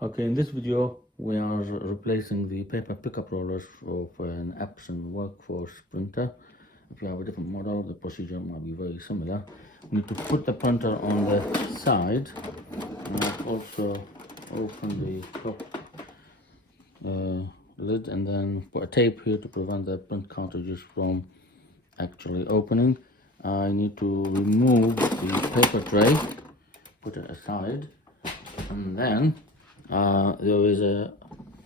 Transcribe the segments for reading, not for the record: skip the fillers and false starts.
Okay, in this video we are replacing the paper pickup rollers of an Epson workforce printer. If you have a different model, the procedure might be very similar. You need to put the printer on the side and also open the top lid and then put a tape here to prevent the print cartridges from actually opening. I need to remove the paper tray, put it aside, and then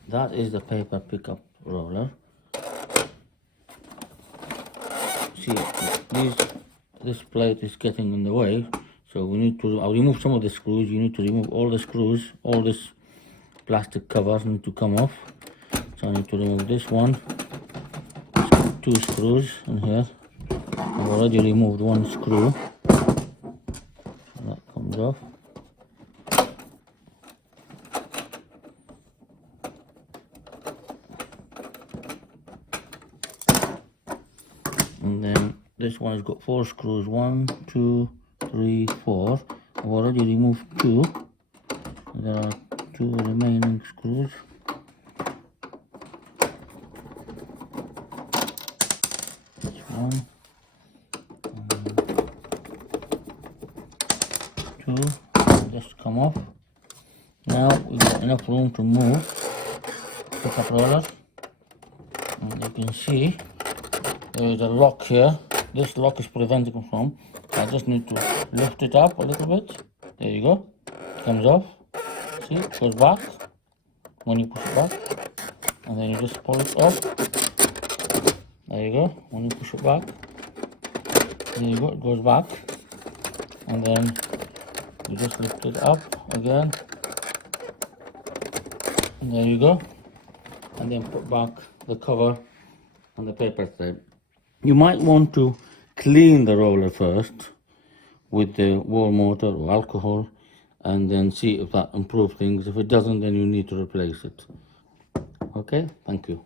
that is the paper pickup roller. See, this plate is getting in the way, so we need to, I'll remove some of the screws. You need to remove all the screws. All this plastic covers need to come off. So I need to remove this one. Two screws in here. I've already removed one screw, so that comes off. And then this one has got 4 screws. 1, 2, 3, 4. I've already removed 2. There are 2 remaining screws. This one, 2. Just come off. Now we've got enough room to move pickup roller. And you can see there is a lock here. This lock is preventing it from. I just need to lift it up a little bit. There you go. It comes off. See, it goes back when you push it back. And then you just pull it off. There you go. When you push it back, there you go, it goes back. And then you just lift it up again. And there you go. And then put back the cover on the paper thread. You might want to clean the roller first with the warm water or alcohol and then see if that improves things. If it doesn't, then you need to replace it. Okay, thank you.